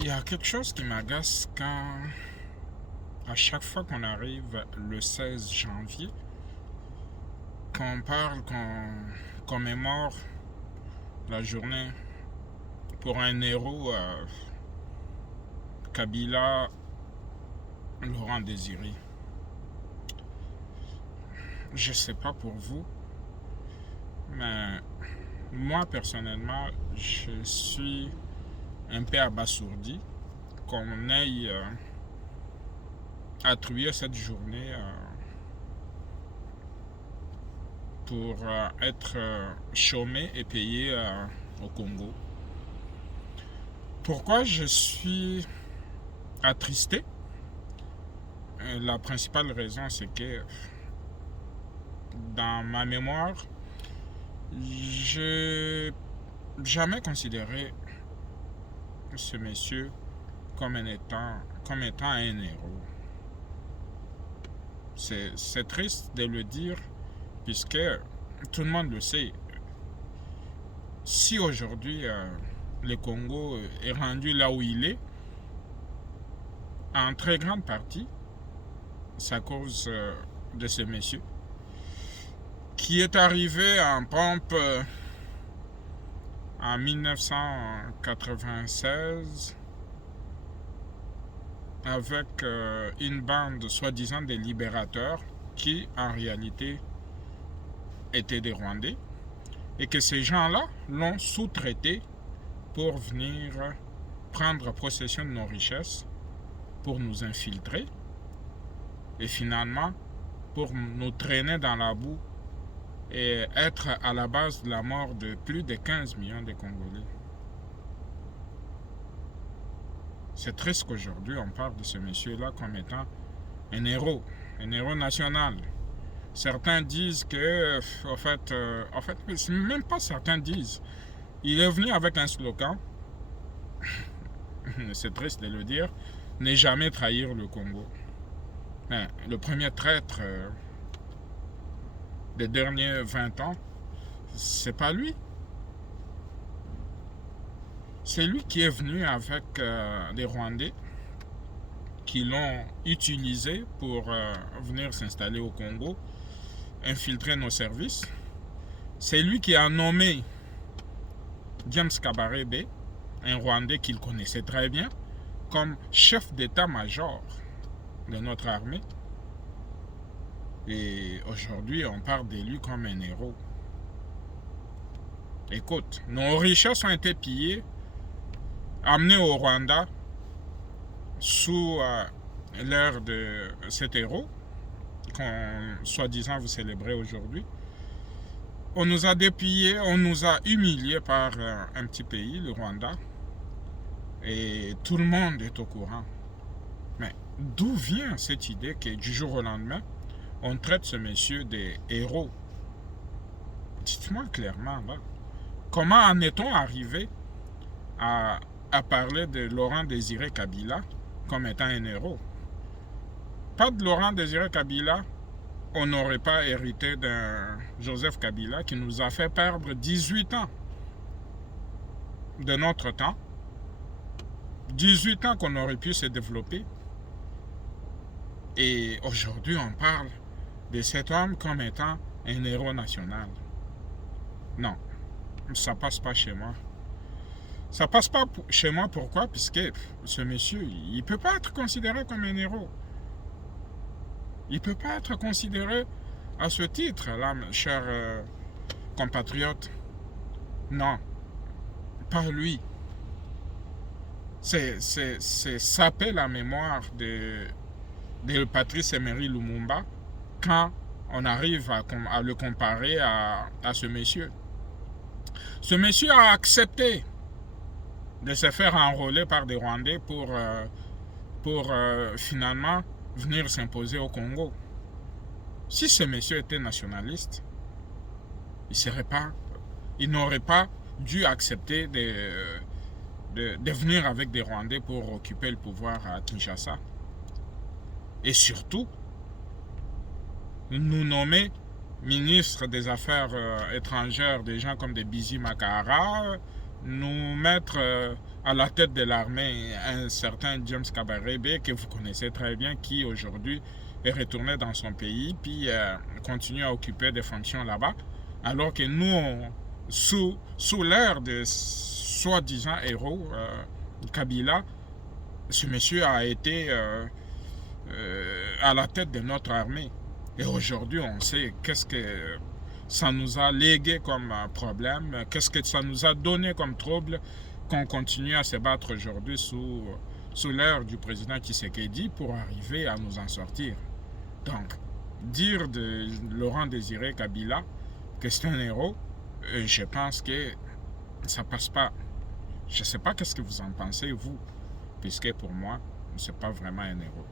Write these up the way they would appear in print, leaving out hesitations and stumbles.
Il y a quelque chose qui m'agace quand, à chaque fois qu'on arrive le 16 janvier, qu'on parle, qu'on commémore la journée pour un héros, Kabila, Laurent Désiré. Je sais pas pour vous, mais moi personnellement, je suis un peu abasourdi qu'on ait attribué cette journée pour être chômé et payé au Congo. Pourquoi je suis attristé? La principale raison, c'est que dans ma mémoire, j'ai jamais considéré ce monsieur comme étant un héros. C'est triste de le dire, puisque tout le monde le sait. Si aujourd'hui le Congo est rendu là où il est, en très grande partie, c'est à cause de ce monsieur qui est arrivé en pompe en 1996 avec une bande soi-disant des libérateurs qui en réalité étaient des Rwandais et que ces gens-là l'ont sous-traité pour venir prendre possession de nos richesses, pour nous infiltrer et finalement pour nous traîner dans la boue et être à la base de la mort de plus de 15 millions de Congolais. C'est triste qu'aujourd'hui on parle de ce monsieur-là comme étant un héros national. Certains disent que, en fait, même pas certains disent. Il est venu avec un slogan, c'est triste de le dire, ne jamais trahir le Congo. Mais le premier traître des derniers 20 ans, c'est pas lui. C'est lui qui est venu avec des Rwandais qui l'ont utilisé pour venir s'installer au Congo, infiltrer nos services. C'est lui qui a nommé James Kabarebe, un Rwandais qu'il connaissait très bien, comme chef d'état-major de notre armée. Et aujourd'hui, on parle de lui comme un héros. Écoute, nos richesses ont été pillées, amenées au Rwanda sous l'ère de cet héros qu'on soi-disant vous célébrez aujourd'hui. On nous a dépillés, on nous a humiliés par un petit pays, le Rwanda, et tout le monde est au courant. Mais d'où vient cette idée que du jour au lendemain, on traite ce monsieur de héros? Dites-moi clairement, là, comment en est-on arrivé à parler de Laurent Désiré Kabila comme étant un héros? Pas de Laurent Désiré Kabila, on n'aurait pas hérité d'un Joseph Kabila qui nous a fait perdre 18 ans de notre temps. 18 ans qu'on aurait pu se développer. Et aujourd'hui, on parle de cet homme comme étant un héros national. Non, ça passe pas chez moi. Ça passe pas chez moi, pourquoi? Puisque ce monsieur, il ne peut pas être considéré comme un héros. Il ne peut pas être considéré à ce titre, là, mes chers compatriotes. Non, pas lui. C'est saper la mémoire de Patrice Emery Lumumba quand on arrive à le comparer à ce monsieur. Ce monsieur a accepté de se faire enrôler par des Rwandais pour finalement venir s'imposer au Congo. Si ce monsieur était nationaliste, il n'aurait pas dû accepter de venir avec des Rwandais pour occuper le pouvoir à Kinshasa. Et surtout, nous nommer ministre des Affaires étrangères des gens comme des Bizi Makara, nous mettre à la tête de l'armée un certain James Kabarebe, que vous connaissez très bien, qui aujourd'hui est retourné dans son pays, puis continue à occuper des fonctions là-bas, alors que nous, sous l'ère de soi-disant héros, Kabila, ce monsieur a été à la tête de notre armée. Et aujourd'hui, on sait qu'est-ce que ça nous a légué comme problème, qu'est-ce que ça nous a donné comme trouble, qu'on continue à se battre aujourd'hui sous l'ère du président Tshisekedi pour arriver à nous en sortir. Donc, dire de Laurent Désiré Kabila que c'est un héros, je pense que ça passe pas. Je ne sais pas qu'est-ce que vous en pensez, vous, puisque pour moi, c'est pas vraiment un héros.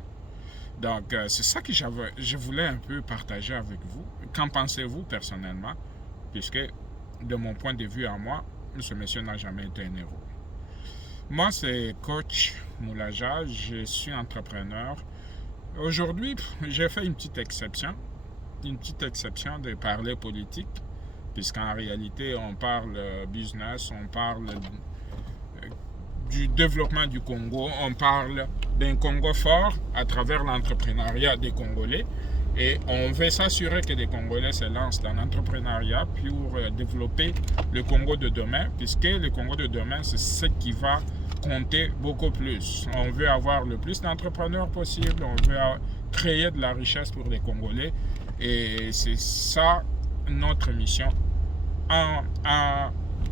Donc, c'est ça que je voulais un peu partager avec vous. Qu'en pensez-vous personnellement? Puisque, de mon point de vue à moi, ce monsieur n'a jamais été un héros. Moi, c'est Coach Moulaja, je suis entrepreneur. Aujourd'hui, j'ai fait une petite exception de parler politique, puisqu'en réalité, on parle business, on parle du développement du Congo, on parle d'un Congo fort à travers l'entrepreneuriat des Congolais, et on veut s'assurer que les Congolais se lancent dans l'entrepreneuriat pour développer le Congo de demain, puisque le Congo de demain, c'est ce qui va compter beaucoup plus. On veut avoir le plus d'entrepreneurs possible, on veut créer de la richesse pour les Congolais, et c'est ça notre mission, à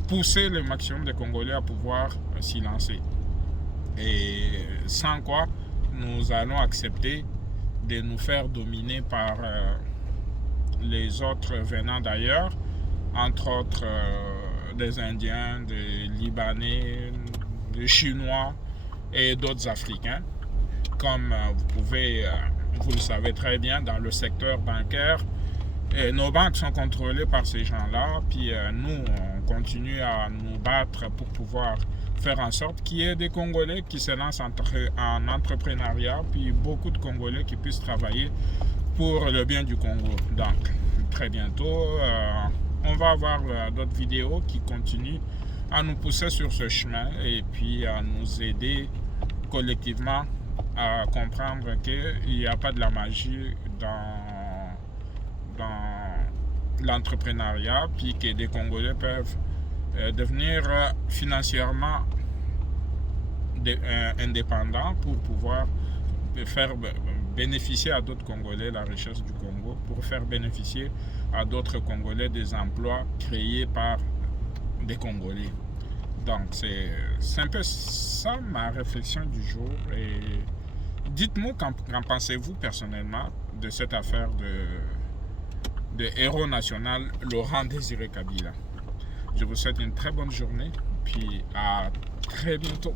pousser le maximum de Congolais à pouvoir s'y lancer. Et sans quoi nous allons accepter de nous faire dominer par les autres venant d'ailleurs, entre autres des Indiens, des Libanais, des Chinois et d'autres Africains. Comme vous le savez très bien, dans le secteur bancaire, et nos banques sont contrôlées par ces gens-là, puis nous, on continue à nous battre pour pouvoir faire en sorte qu'il y ait des Congolais qui se lancent en entrepreneuriat, puis beaucoup de Congolais qui puissent travailler pour le bien du Congo. Donc, très bientôt, on va avoir d'autres vidéos qui continuent à nous pousser sur ce chemin et puis à nous aider collectivement à comprendre qu'il n'y a pas de la magie dans l'entrepreneuriat, puis que des Congolais peuvent devenir financièrement indépendants pour pouvoir faire bénéficier à d'autres Congolais la richesse du Congo, pour faire bénéficier à d'autres Congolais des emplois créés par des Congolais. Donc c'est un peu ça ma réflexion du jour, et dites-moi qu'en pensez-vous personnellement de cette affaire de héros national Laurent Désiré Kabila. Je vous souhaite une très bonne journée, puis à très bientôt.